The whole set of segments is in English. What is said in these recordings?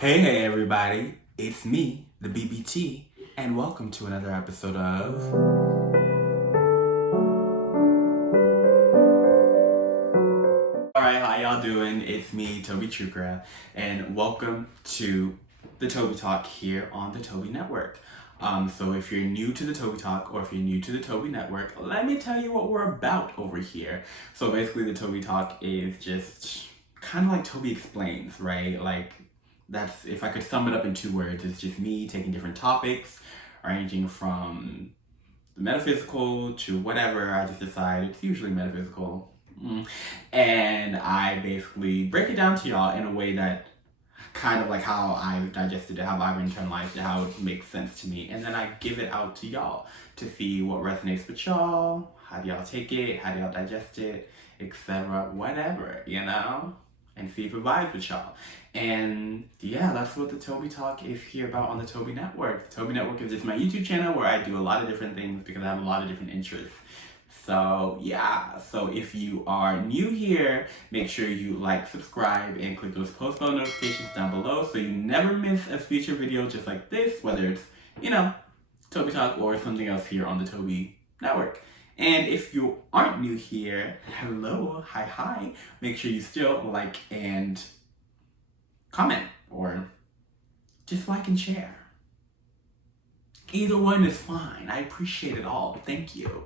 Hey everybody, it's me, the BBT, and welcome to another episode of... Alright, how y'all doing? It's me, Toby Chukra, and welcome to the Toby Talk here on the Toby Network. So if you're new to the Toby Talk, or if you're new to the Toby Network, let me tell you what we're about over here. So basically the Toby Talk is just kind of like Toby Explains, right? Like, that's, if I could sum it up in 2 words, it's just me taking different topics, ranging from the metaphysical to whatever I just decide. It's usually metaphysical. And I basically break it down to y'all in a way that kind of like how I've digested it, how I've internalized it, how it makes sense to me. And then I give it out to y'all to see what resonates with y'all, how do y'all take it, how do y'all digest it, etc. Whatever, you know? And see if it vibes with y'all. And yeah, that's what the Toby Talk is here about on the Toby Network. The Toby Network is just my YouTube channel where I do a lot of different things because I have a lot of different interests. So yeah, so if you are new here, make sure you like, subscribe, and click those post bell notifications down below so you never miss a future video just like this, whether it's, Toby Talk or something else here on the Toby Network. And if you aren't new here, hello, hi, make sure you still like and comment, or just like and share. Either one is fine. I appreciate it all. Thank you.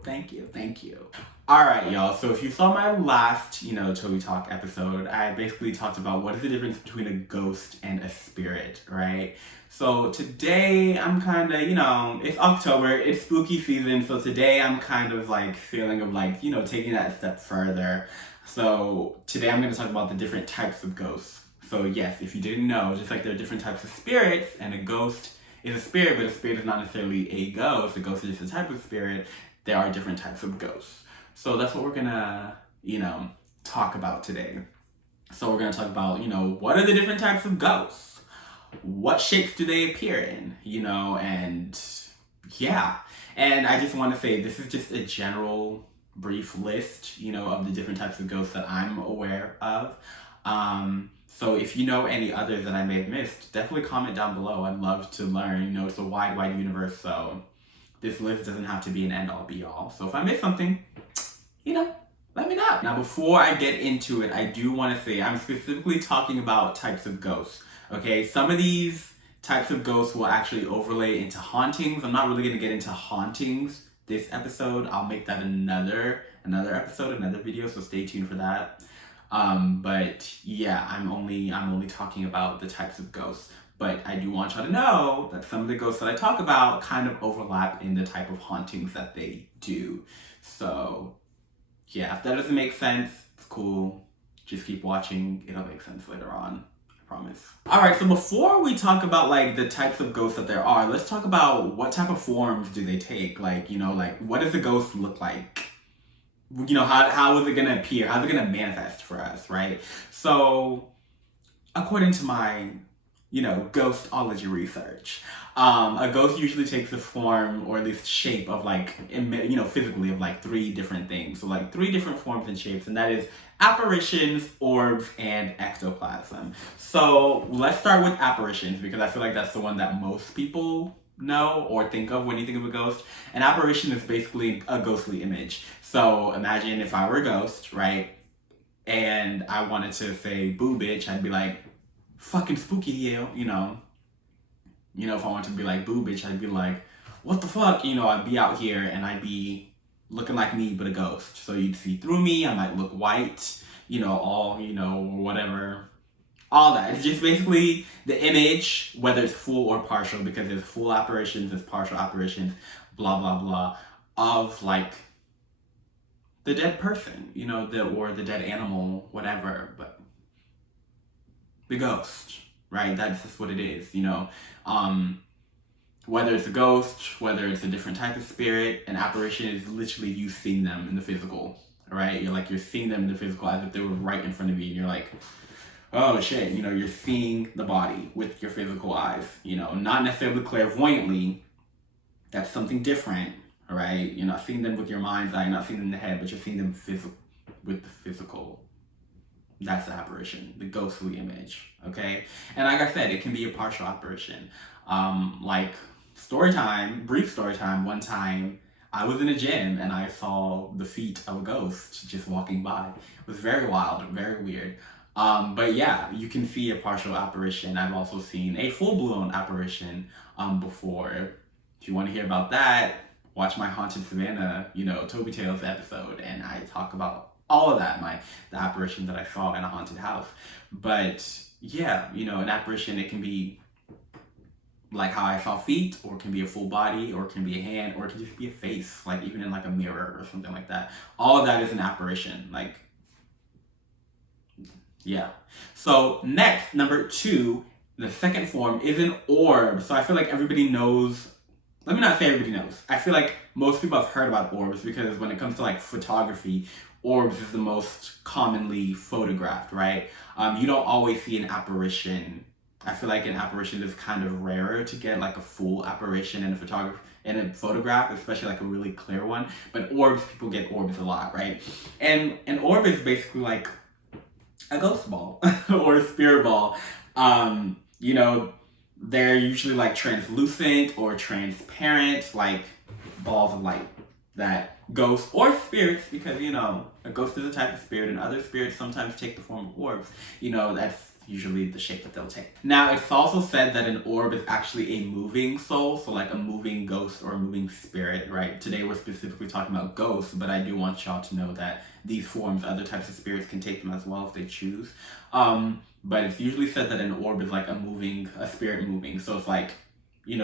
Alright, y'all. So if you saw my last, Toby Talk episode, I basically talked about what is the difference between a ghost and a spirit, right? So today I'm kind of, it's October, it's spooky season, so today I'm kind of like feeling of like, taking that a step further. So today I'm going to talk about the different types of ghosts. So yes, if you didn't know, just like there are different types of spirits, and a ghost is a spirit, but a spirit is not necessarily a ghost. A ghost is just a type of spirit. There are different types of ghosts. So that's what we're gonna, talk about today. So we're gonna talk about, what are the different types of ghosts? What shapes do they appear in? And yeah. And I just want to say this is just a general brief list, of the different types of ghosts that I'm aware of. So if you know any others that I may have missed, definitely comment down below. I'd love to learn. It's a wide universe, so this list doesn't have to be an end-all be-all. So if I missed something, let me know. Now, before I get into it, I do want to say I'm specifically talking about types of ghosts, okay? Some of these types of ghosts will actually overlay into hauntings. I'm not really going to get into hauntings this episode. I'll make that another episode, another video, so stay tuned for that. But yeah, I'm only talking about the types of ghosts. But I do want y'all to know that some of the ghosts that I talk about kind of overlap in the type of hauntings that they do. So yeah, if that doesn't make sense, it's cool. Just keep watching. It'll make sense later on. I promise. Alright, so before we talk about like the types of ghosts that there are, let's talk about what type of forms do they take. Like, what does a ghost look like? How is it going to appear? How's it going to manifest for us, right? So, according to my, ghostology research, a ghost usually takes the form, or at least shape of like, physically of like 3 different things. So like 3 different forms and shapes, and that is apparitions, orbs, and ectoplasm. So let's start with apparitions, because I feel like that's the one that most people know or think of when you think of a ghost. An apparition is basically a ghostly image. So imagine if I were a ghost, right? And I wanted to say boo bitch, I'd be like, fucking spooky you, if I wanted to be like boo bitch, I'd be like, what the fuck? I'd be out here and I'd be looking like me but a ghost. So you'd see through me, I might look white, all, whatever. All that. It's just basically the image, whether it's full or partial, because there's full apparitions, there's partial apparitions, blah, blah, blah, of like the dead person, or the dead animal, whatever, but the ghost, right? That's just what it is, whether it's a ghost, whether it's a different type of spirit, an apparition is literally you seeing them in the physical, right? You're seeing them in the physical as if they were right in front of you, and you're like, oh shit, you're seeing the body with your physical eyes, not necessarily clairvoyantly. That's something different, all right? You're not seeing them with your mind's eye, you're not seeing them in the head, but you're seeing them with the physical. That's the apparition, the ghostly image, okay? And like I said, it can be a partial apparition. Like brief story time, one time I was in a gym and I saw the feet of a ghost just walking by. It was very wild, very weird. But yeah, you can see a partial apparition. I've also seen a full-blown apparition before. If you want to hear about that, watch my Haunted Savannah, Toby Tales episode, and I talk about all of that, the apparition that I saw in a haunted house. But yeah, an apparition, it can be like how I saw feet, or it can be a full body, or it can be a hand, or it can just be a face, like even in like a mirror or something like that. All of that is an apparition. Like, yeah. So next, number 2, the second form is an orb. So I feel like everybody knows. Let me not say everybody knows. I feel like most people have heard about orbs because when it comes to like photography, orbs is the most commonly photographed, right? You don't always see an apparition. I feel like an apparition is kind of rarer to get, like a full apparition in a photograph, especially like a really clear one. But orbs, people get orbs a lot, right? And an orb is basically like a ghost ball or a spirit ball. They're usually like translucent or transparent, like balls of light that ghosts or spirits, because a ghost is a type of spirit, and other spirits sometimes take the form of orbs. That's usually the shape that they'll take. Now, it's also said that an orb is actually a moving soul, so like a moving ghost or a moving spirit, right? Today we're specifically talking about ghosts, but I do want y'all to know that these forms, other types of spirits can take them as well if they choose. But it's usually said that an orb is like a spirit moving. So it's like,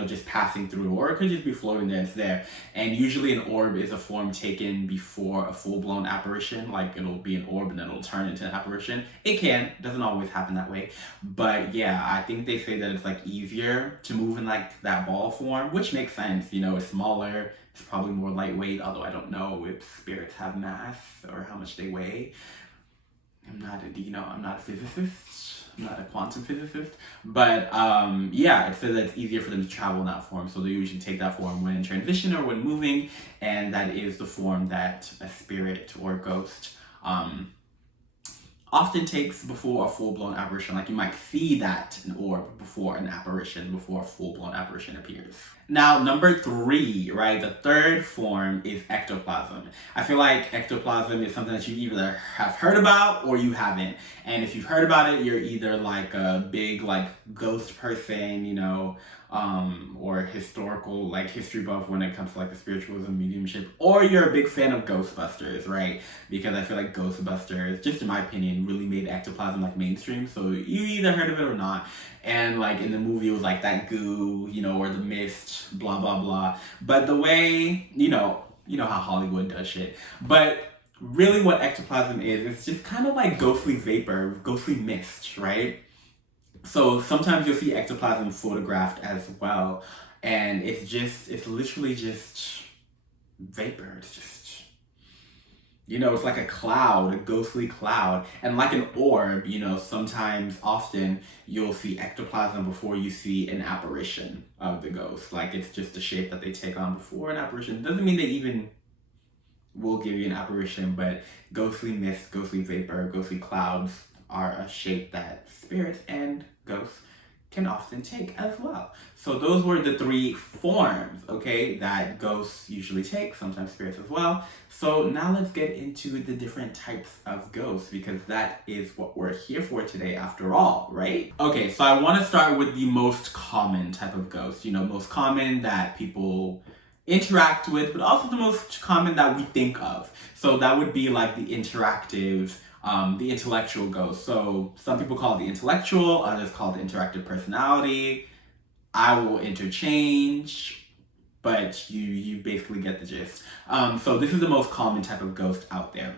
just passing through, or it could just be floating there, it's there. And usually an orb is a form taken before a full-blown apparition. Like, it'll be an orb and then it'll turn into an apparition. It doesn't always happen that way. But yeah, I think they say that it's like easier to move in like that ball form, which makes sense. It's smaller, it's probably more lightweight, although I don't know if spirits have mass or how much they weigh. I'm not a physicist. I'm not a quantum physicist, but yeah, it says that it's easier for them to travel in that form. So they usually take that form when in transition or when moving, and that is the form that a spirit or ghost often takes before a full-blown apparition. Like, you might see that an orb before a full-blown apparition appears. Now, number 3, right? The third form is ectoplasm. I feel like ectoplasm is something that you either have heard about or you haven't. And if you've heard about it, you're either like a big like ghost person, or historical, like history buff when it comes to like the spiritualism, mediumship, or you're a big fan of Ghostbusters, right? Because I feel like Ghostbusters, just in my opinion, really made ectoplasm like mainstream. So you either heard of it or not. And like in the movie, it was like that goo, or the mist, blah, blah, blah. But the way, you know how Hollywood does shit. But really what ectoplasm is, it's just kind of like ghostly vapor, ghostly mist, right? So sometimes you'll see ectoplasm photographed as well. And it's literally just vapor. It's just, it's like a cloud, a ghostly cloud. And like an orb, often you'll see ectoplasm before you see an apparition of the ghost. Like, it's just the shape that they take on before an apparition. Doesn't mean they even will give you an apparition, but ghostly mist, ghostly vapor, ghostly clouds are a shape that spirits and ghosts can often take as well. So those were the 3 forms, okay, that ghosts usually take, sometimes spirits as well. So now let's get into the different types of ghosts, because that is what we're here for today after all, right? Okay, so I want to start with the most common type of ghost, most common that people interact with, but also the most common that we think of. So that would be like the interactive, the intellectual ghost. So some people call it the intellectual, others call it the interactive personality. I will interchange, but you basically get the gist. So this is the most common type of ghost out there.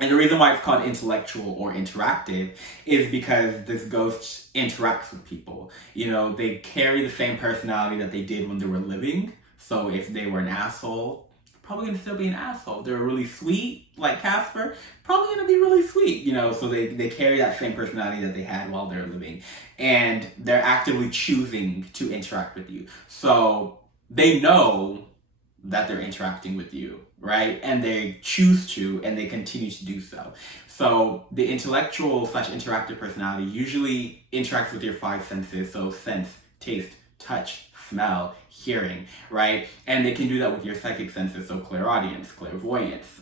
And the reason why it's called intellectual or interactive is because this ghost interacts with people. They carry the same personality that they did when they were living. So if they were an asshole, probably gonna still be an asshole. They're really sweet, like Casper, probably gonna be really sweet, so they carry that same personality that they had while they're living. And they're actively choosing to interact with you. So they know that they're interacting with you, right? And they choose to, and they continue to do so. So the intellectual / interactive personality usually interacts with your five senses. So sense, taste, touch, smell, hearing, right? And they can do that with your psychic senses. So clairaudience, clairvoyance,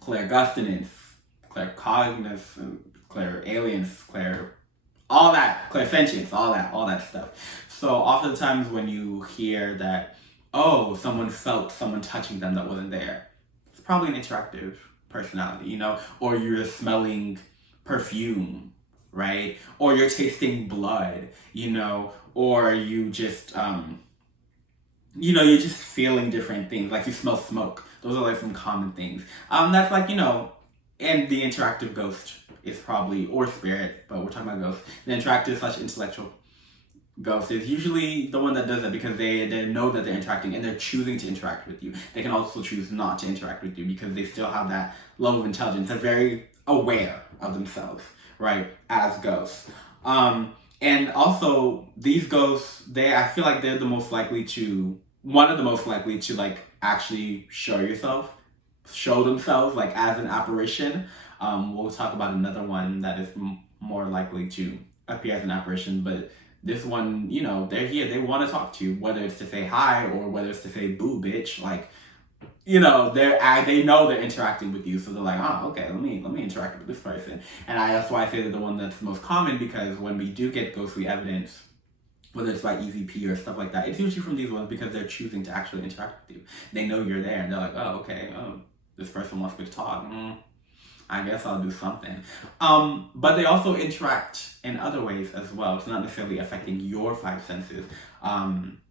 clairgustance, claircognizance, clairalience, all that, clairsentience, all that stuff. So oftentimes when you hear that, oh, someone felt someone touching them that wasn't there, it's probably an interactive personality, you know? Or you're smelling perfume, right? Or you're tasting blood, you know? Or you just, you're just feeling different things, like you smell smoke. Those are like some common things. That's like, and the interactive ghost is probably, or spirit, but we're talking about ghost. The interactive / intellectual ghost is usually the one that does that because they know that they're interacting and they're choosing to interact with you. They can also choose not to interact with you because they still have that level of intelligence. They're very aware of themselves, right, as ghosts. And also these ghosts, I feel like they're one of the most likely to like actually show themselves like as an apparition. We'll talk about another one that is more likely to appear as an apparition, but this one, they're here, they want to talk to you, whether it's to say hi or whether it's to say boo bitch, like, they know they're interacting with you, so they're like, oh, okay, let me interact with this person. And that's why I say they're the one that's the most common, because when we do get ghostly evidence, whether it's by EVP or stuff like that, it's usually from these ones because they're choosing to actually interact with you. They know you're there and they're like, oh, okay, this person wants me to talk. I guess I'll do something. But they also interact in other ways as well. It's not necessarily affecting your five senses.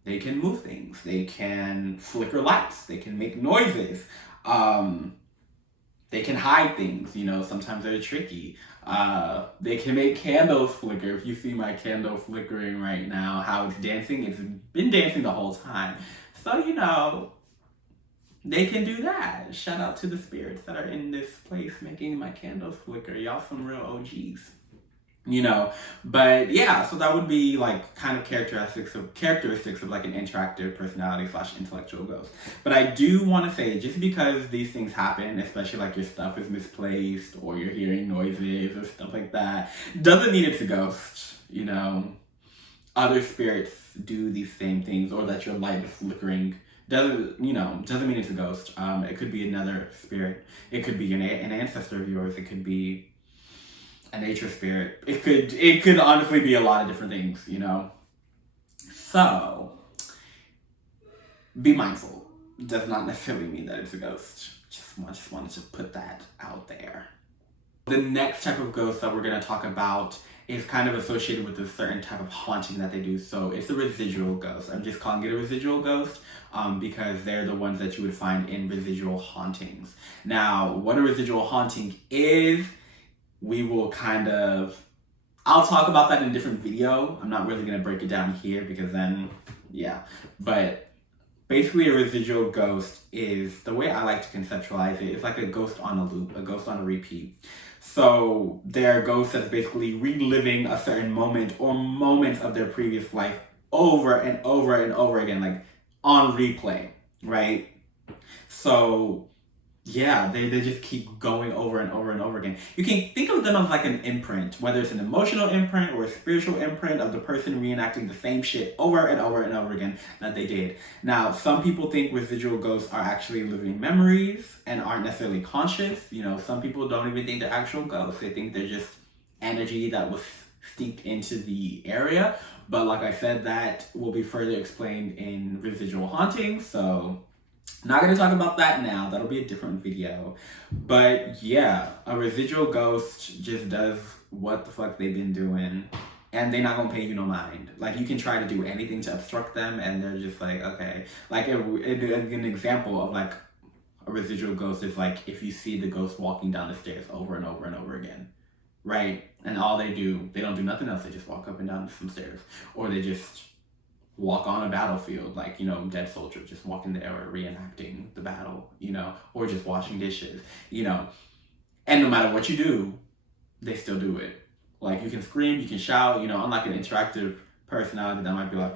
They can move things. They can flicker lights. They can make noises. They can hide things. Sometimes they're tricky. They can make candles flicker. If you see my candle flickering right now, how it's dancing, it's been dancing the whole time. So, they can do that. Shout out to the spirits that are in this place making my candles flicker. Y'all some real OGs. But yeah, so that would be like kind of characteristics of like an interactive personality / intellectual ghost. But I do want to say, just because these things happen, especially like your stuff is misplaced or you're hearing noises or stuff like that, doesn't mean it's a ghost. Other spirits do these same things, or that your light is flickering. Doesn't mean it's a ghost. It could be another spirit. It could be an ancestor of yours. It could be a nature spirit. It could honestly be a lot of different things, So be mindful. Does not necessarily mean that it's a ghost. Just wanted to put that out there. The next type of ghost that we're going to talk about is kind of associated with a certain type of haunting that they do. So it's a residual ghost. I'm just calling it a residual ghost because they're the ones that you would find in residual hauntings. Now, what a residual haunting is, I'll talk about that in a different video. I'm not really going to break it down here because then, yeah. But basically a residual ghost is, the way I like to conceptualize it, it's like a ghost on a loop, a ghost on a repeat. So they're ghosts that's basically reliving a certain moment or moments of their previous life over and over and over again, like on replay, right? So yeah, they just keep going over and over and over again. You can think of them as like an imprint, whether it's an emotional imprint or a spiritual imprint of the person reenacting the same shit over and over and over again that they did. Now, some people think residual ghosts are actually living memories and aren't necessarily conscious. Some people don't even think they're actual ghosts. They think they're just energy that was steeped into the area. But like I said, that will be further explained in residual haunting. So not going to talk about that now. That'll be a different video. But yeah, a residual ghost just does what the fuck they've been doing, and they're not going to pay you no mind. Like, you can try to do anything to obstruct them, and they're just like, okay. Like, an example of like a residual ghost is like if you see the ghost walking down the stairs over and over and over again, right? And all they don't do nothing else. They just walk up and down some stairs, or they just walk on a battlefield, like, dead soldiers just walking there or reenacting the battle, or just washing dishes, and no matter what you do, they still do it. Like, you can scream, you can shout, unlike an interactive personality that might be like,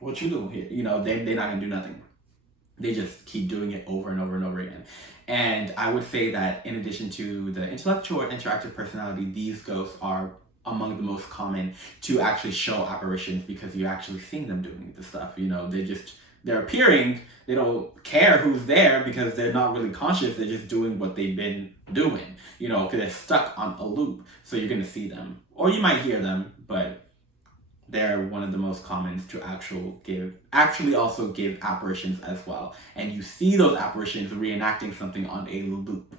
what you do here? You know, they're not gonna do nothing. They just keep doing it over and over and over again. And I would say that in addition to the intellectual or interactive personality, these ghosts are among the most common to actually show apparitions, because you're actually seeing them doing the stuff. You know, they're appearing, they don't care who's there because they're not really conscious, they're just doing what they've been doing, you know, because they're stuck on a loop. So you're gonna see them, or you might hear them, but they're one of the most common to actually also give apparitions as well. And you see those apparitions reenacting something on a loop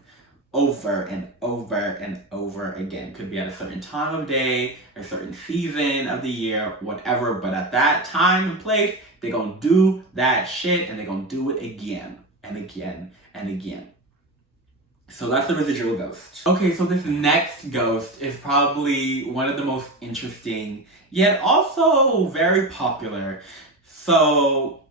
over and over and over again. Could be at a certain time of day, a certain season of the year, whatever, but at that time and place, they're gonna do that shit, and they're gonna do it again and again and again. So that's the residual ghost. Okay, so this next ghost is probably one of the most interesting, yet also very popular. So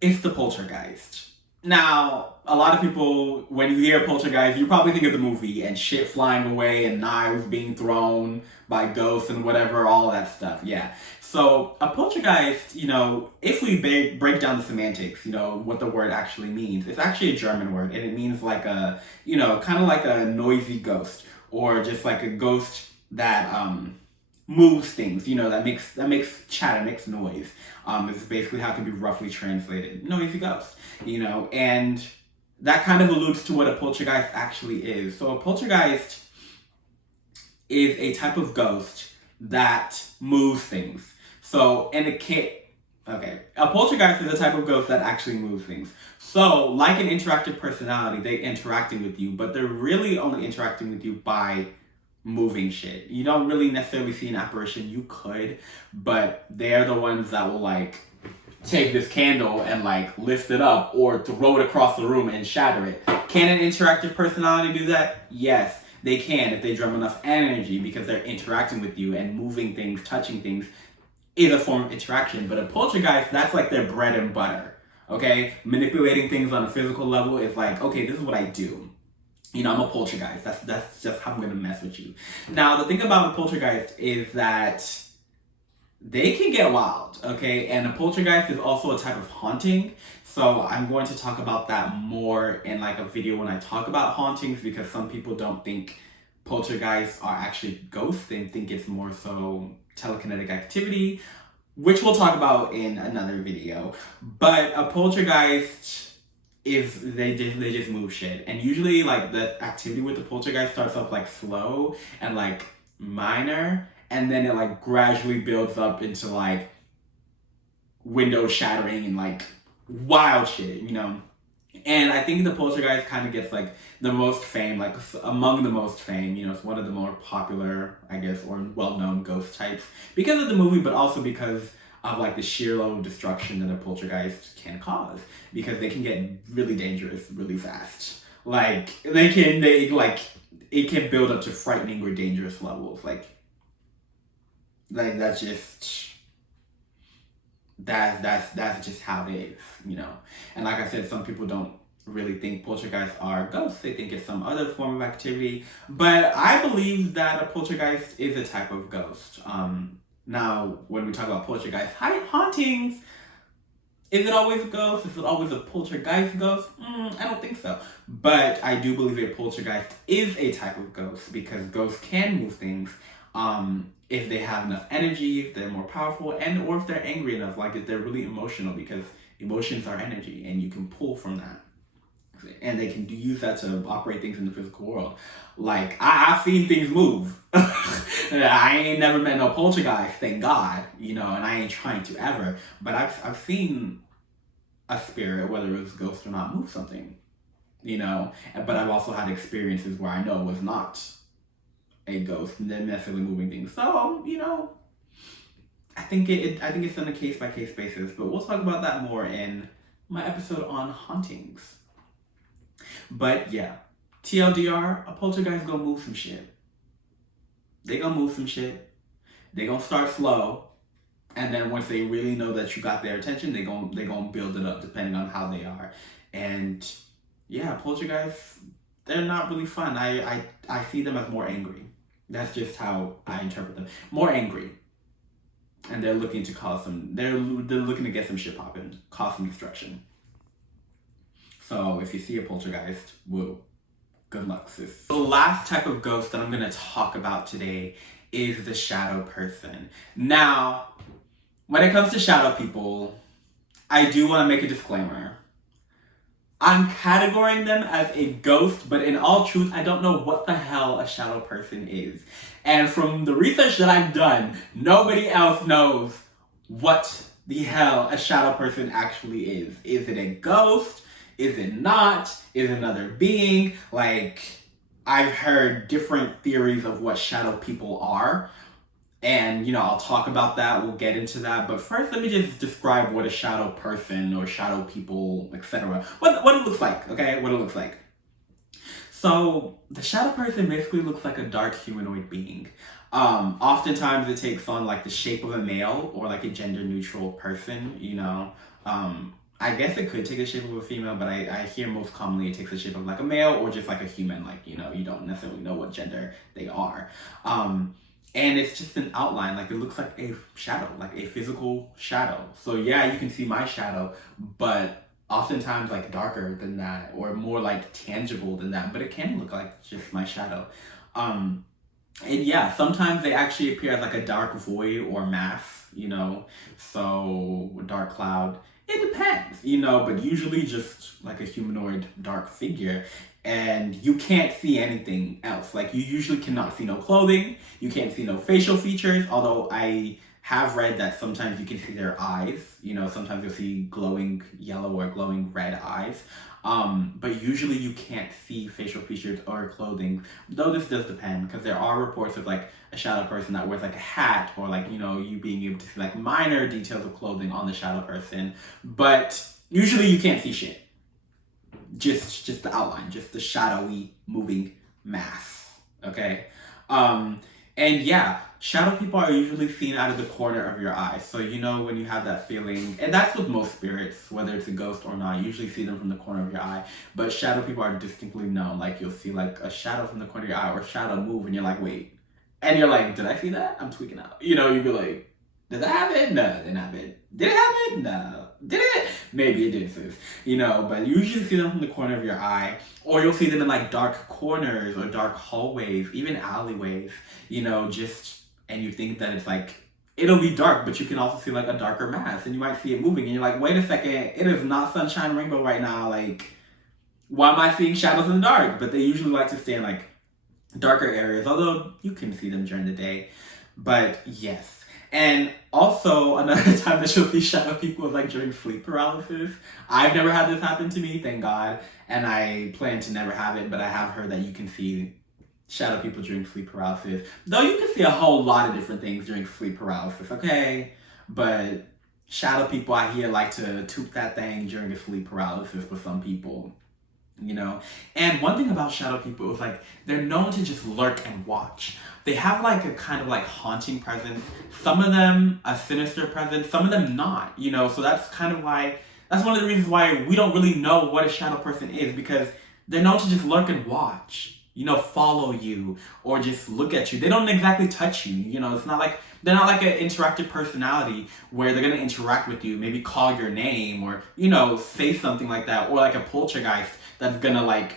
it's the poltergeist. Now, a lot of people, when you hear poltergeist, you probably think of the movie and shit flying away and knives being thrown by ghosts and whatever, all of that stuff. Yeah. So a poltergeist, you know, if we break down the semantics, you know, what the word actually means, it's actually a German word, and it means like a, you know, kind of like a noisy ghost, or just like a ghost that moves things, you know, that makes chatter, makes noise. Is basically how it can be roughly translated. Noisy ghost, you know, and that kind of alludes to what a poltergeist actually is. So a poltergeist is a type of ghost that moves things. So, and a poltergeist is a type of ghost that actually moves things. So, like an interactive personality, they're interacting with you, but they're really only interacting with you by moving shit. You don't really necessarily see an apparition. You could, but they're the ones that will like take this candle and like lift it up or throw it across the room and shatter it. Can an interactive personality do that? Yes. They can if they drum enough energy, because they're interacting with you, and moving things, touching things is a form of interaction. But a poltergeist, that's like their bread and butter, okay? Manipulating things on a physical level is like, okay, this is what I do. You know, I'm a poltergeist. That's just how I'm gonna mess with you. Now, the thing about a poltergeist is that they can get wild, okay? And a poltergeist is also a type of haunting. So I'm going to talk about that more in like a video when I talk about hauntings, because some people don't think poltergeists are actually ghosts. They think it's more so telekinetic activity, which we'll talk about in another video. But a poltergeist is they just move shit. And usually like the activity with the poltergeist starts off like slow and like minor, and then it like gradually builds up into like window shattering and like wild shit, you know. And I think the poltergeist kind of gets like the most fame, like among the most fame, you know. It's one of the more popular, I guess, or well-known ghost types because of the movie, but also because of like the sheer level of destruction that a poltergeist can cause, because they can get really dangerous really fast. Like it can build up to frightening or dangerous levels. Like that's just that's just how it is, you know. And like I said, some people don't really think poltergeists are ghosts. They think it's some other form of activity. But I believe that a poltergeist is a type of ghost. Now, when we talk about poltergeist hauntings, is it always a ghost? Is it always a poltergeist ghost? I don't think so. But I do believe a poltergeist is a type of ghost, because ghosts can move things. If they have enough energy, if they're more powerful, and or if they're angry enough, like if they're really emotional, because emotions are energy and you can pull from that. And they can use that to operate things in the physical world. Like, I've seen things move. I ain't never met no poltergeist, thank God, you know, and I ain't trying to ever. But I've seen a spirit, whether it was a ghost or not, move something, you know. But I've also had experiences where I know it was not a ghost and then necessarily moving things. So, you know, I think it's on a case-by-case basis, but we'll talk about that more in my episode on hauntings. But yeah, TLDR, a poltergeist gonna move some shit. They gonna move some shit. They gonna start slow, and then once they really know that you got their attention, they gonna build it up depending on how they are. And yeah, poltergeists, they're not really fun. I see them as more angry. That's just how I interpret them. More angry. and they're looking to cause they're looking to get some shit popping, cause some destruction. So if you see a poltergeist, woo, good luck, sis. The last type of ghost that I'm gonna talk about today is the shadow person. Now, when it comes to shadow people, I do want to make a disclaimer. I'm categorizing them as a ghost, but in all truth, I don't know what the hell a shadow person is. And from the research that I've done, nobody else knows what the hell a shadow person actually is. Is it a ghost? Is it not? Is it another being? Like, I've heard different theories of what shadow people are. And, you know, I'll talk about that. We'll get into that. But first, let me just describe what a shadow person or shadow people, etc. What it looks like, okay? What it looks like. So, the shadow person basically looks like a dark humanoid being. Oftentimes, it takes on, like, the shape of a male or, like, a gender-neutral person, you know. I guess it could take the shape of a female, but I hear most commonly it takes the shape of, like, a male or just, like, a human. Like, you know, you don't necessarily know what gender they are. And it's just an outline, like it looks like a shadow, like a physical shadow. So yeah, you can see my shadow, but oftentimes like darker than that or more like tangible than that, but it can look like just my shadow. And yeah, sometimes they actually appear as like a dark void or mass, you know, so a dark cloud. It depends, you know, but usually just like a humanoid dark figure. And you can't see anything else. Like, you usually cannot see no clothing. You can't see no facial features. Although I have read that sometimes you can see their eyes. You know, sometimes you'll see glowing yellow or glowing red eyes. But usually you can't see facial features or clothing. Though this does depend, because there are reports of like a shadow person that wears like a hat, or like, you know, you being able to see like minor details of clothing on the shadow person. But usually you can't see shit. Just the outline, just the shadowy moving mass, okay? And yeah, shadow people are usually seen out of the corner of your eye. So you know when you have that feeling, and that's with most spirits, whether it's a ghost or not, you usually see them from the corner of your eye. But shadow people are distinctly known. Like, you'll see like a shadow from the corner of your eye or a shadow move, and you're like, wait. And you're like, did I see that? I'm tweaking out. You know, you'd be like, did that happen? No, it didn't happen. Did it happen? No. Did it? Maybe it did, sis. You know, but you usually see them from the corner of your eye, or you'll see them in like dark corners or dark hallways, even alleyways, you know, and you think that it's like, it'll be dark, but you can also see like a darker mass, and you might see it moving, and you're like, wait a second, it is not sunshine rainbow right now. Like, why am I seeing shadows in the dark? But they usually like to stay in like darker areas, although you can see them during the day. But yes. And also, another time that you'll see shadow people is like during sleep paralysis. I've never had this happen to me, thank God. And I plan to never have it, but I have heard that you can see shadow people during sleep paralysis. Though you can see a whole lot of different things during sleep paralysis, okay? But shadow people, I hear, like to toot that thing during a sleep paralysis for some people. You know, and one thing about shadow people is like they're known to just lurk and watch. They have like a kind of like haunting presence. Some of them a sinister presence, some of them not, you know. So that's kind of why, that's one of the reasons why we don't really know what a shadow person is, because they're known to just lurk and watch, you know, follow you or just look at you. They don't exactly touch you, you know. It's not like, they're not like an interactive personality where they're going to interact with you, maybe call your name or, you know, say something like that, or like a poltergeist that's gonna like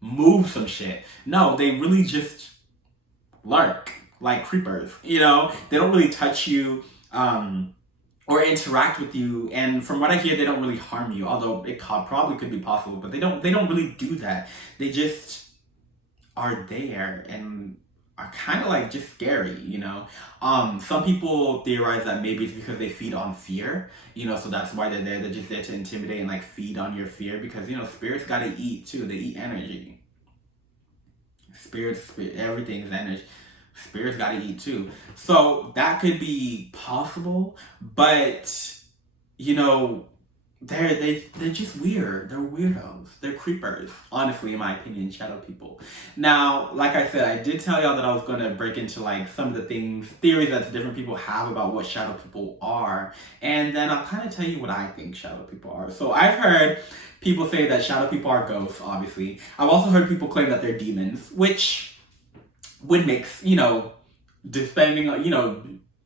move some shit. No, they really just lurk like creepers, you know. They don't really touch you or interact with you, and from what I hear, they don't really harm you, although it probably could be possible, but they don't really do that. They just are there and are kind of like just scary, you know. Some people theorize that maybe it's because they feed on fear, you know, so that's why they're there. They're just there to intimidate and like feed on your fear, because, you know, spirits gotta eat too. They eat energy. Spirits, everything is energy. Spirits gotta eat too. So that could be possible, but, you know, they're just weird. They're weirdos. They're creepers. Honestly, in my opinion, shadow people. Now, like I said, I did tell y'all that I was gonna break into like some of the theories that different people have about what shadow people are, and then I'll kind of tell you what I think shadow people are. So I've heard people say that shadow people are ghosts. Obviously, I've also heard people claim that they're demons, which would make, you know, depending on, you know,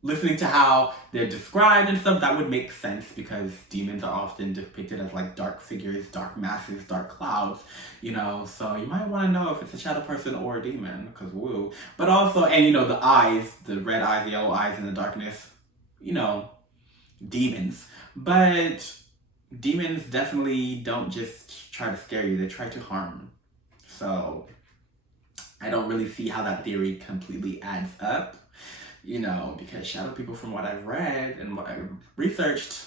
listening to how they're described and stuff, that would make sense because demons are often depicted as like dark figures, dark masses, dark clouds, you know, so you might want to know if it's a shadow person or a demon, because woo. But also, and you know, the eyes, the red eyes, the yellow eyes in the darkness, you know, demons. But demons definitely don't just try to scare you, they try to harm. So I don't really see how that theory completely adds up, you know, because shadow people, from what I've read and what I've researched,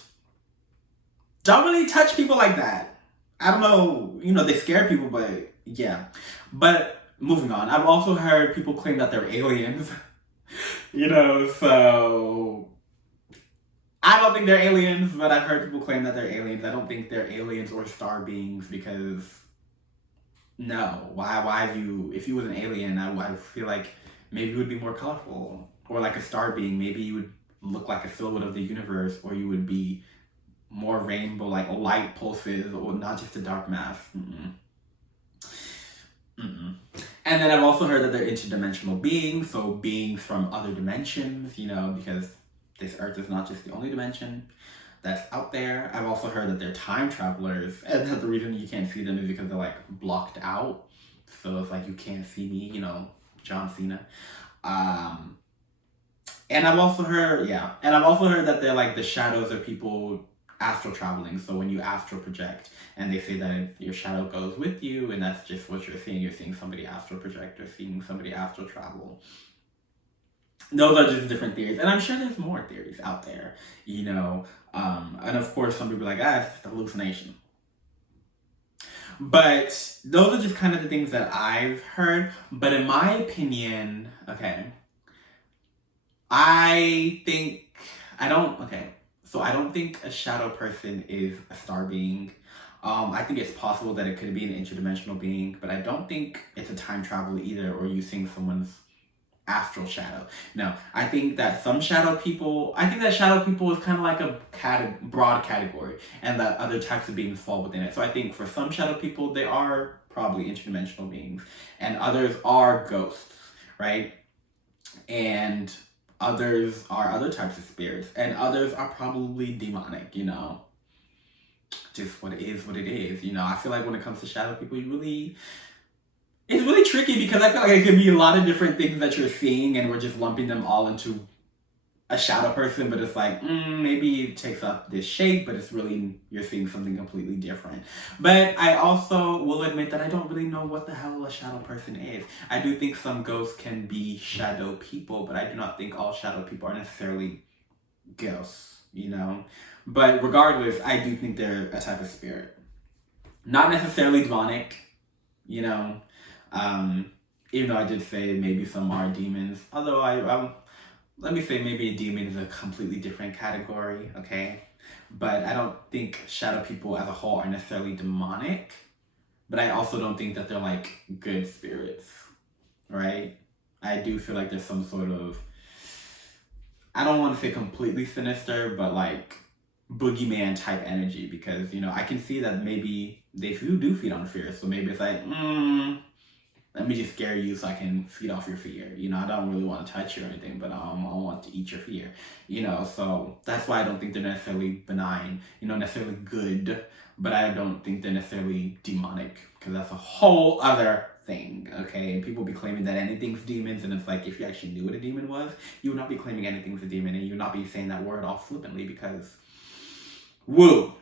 don't really touch people like that. I don't know, you know, they scare people, but yeah. But moving on, I've also heard people claim that they're aliens, you know, so I don't think they're aliens, but I've heard people claim that they're aliens. I don't think they're aliens or star beings because no, why if you was an alien, I feel like maybe you would be more colorful. Or like a star being, maybe you would look like a silhouette of the universe, or you would be more rainbow, like light pulses, or not just a dark mass. And then I've also heard that they're interdimensional beings, so beings from other dimensions, you know, because this earth is not just the only dimension that's out there. I've also heard that they're time travelers, and that the reason you can't see them is because they're like blocked out. So it's like you can't see me, you know, John Cena. And I've also heard that they're like the shadows of people astral traveling. So when you astral project, and they say that if your shadow goes with you, and that's just what you're seeing somebody astral project or seeing somebody astral travel. Those are just different theories, and I'm sure there's more theories out there, you know. And of course, some people are like, it's just a hallucination. But those are just kind of the things that I've heard. But in my opinion, I don't think a shadow person is a star being. I think it's possible that it could be an interdimensional being, but I don't think it's a time traveler either, or you seeing someone's astral shadow. No, I think that shadow people is kind of like a broad category, and that other types of beings fall within it. So I think for some shadow people, they are probably interdimensional beings, and others are ghosts, right? And others are other types of spirits, and others are probably demonic, you know. Just what it is, you know. I feel like when it comes to shadow people, it's really tricky because I feel like it could be a lot of different things that you're seeing, and we're just lumping them all into a shadow person, but it's like, maybe it takes up this shape, but it's really, you're seeing something completely different. But I also will admit that I don't really know what the hell a shadow person is. I do think some ghosts can be shadow people, but I do not think all shadow people are necessarily ghosts, you know? But regardless, I do think they're a type of spirit. Not necessarily demonic, you know? Even though I did say maybe some are demons, although let me say maybe a demon is a completely different category, okay? But I don't think shadow people as a whole are necessarily demonic, but I also don't think that they're like good spirits, right? I do feel like there's some sort of, I don't want to say completely sinister, but like boogeyman type energy, because, you know, I can see that maybe they do feed on fear. So maybe it's like, let me just scare you so I can feed off your fear. You know, I don't really want to touch you or anything, but I want to eat your fear. You know, so that's why I don't think they're necessarily benign, you know, necessarily good, but I don't think they're necessarily demonic, because that's a whole other thing, okay? And people be claiming that anything's demons, and it's like, if you actually knew what a demon was, you would not be claiming anything's a demon, and you would not be saying that word all flippantly, because woo.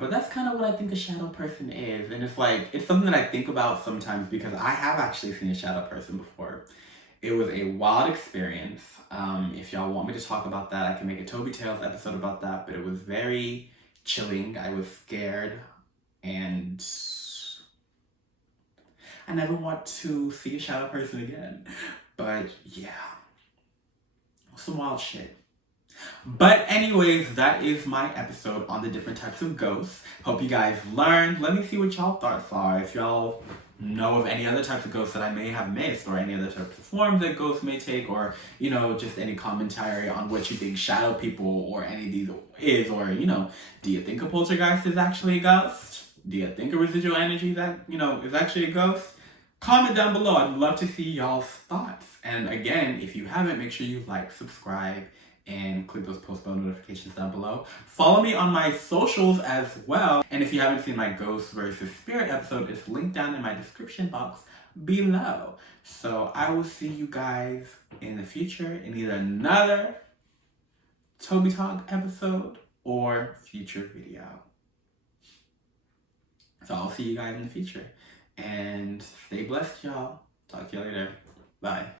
But that's kind of what I think a shadow person is. And it's like, it's something that I think about sometimes, because I have actually seen a shadow person before. It was a wild experience. If y'all want me to talk about that, I can make a Toby Tales episode about that, but it was very chilling. I was scared, and I never want to see a shadow person again. But yeah, some wild shit. But anyways, that is my episode on the different types of ghosts. Hope you guys learned. Let me see what y'all thoughts are. If y'all know of any other types of ghosts that I may have missed, or any other types of forms that ghosts may take, or, you know, just any commentary on what you think shadow people or any of these is, or, you know, do you think a poltergeist is actually a ghost? Do you think a residual energy that, you know, is actually a ghost? comment down below. I'd love to see y'all's thoughts. And again, if you haven't, make sure you like, subscribe, and click those post bell notifications down below. Follow me on my socials as well. And if you haven't seen my Ghost versus Spirit episode, it's linked down in my description box below. So I will see you guys in the future in either another Toby Talk episode or future video. So I'll see you guys in the future. And stay blessed, y'all. Talk to you later. Bye.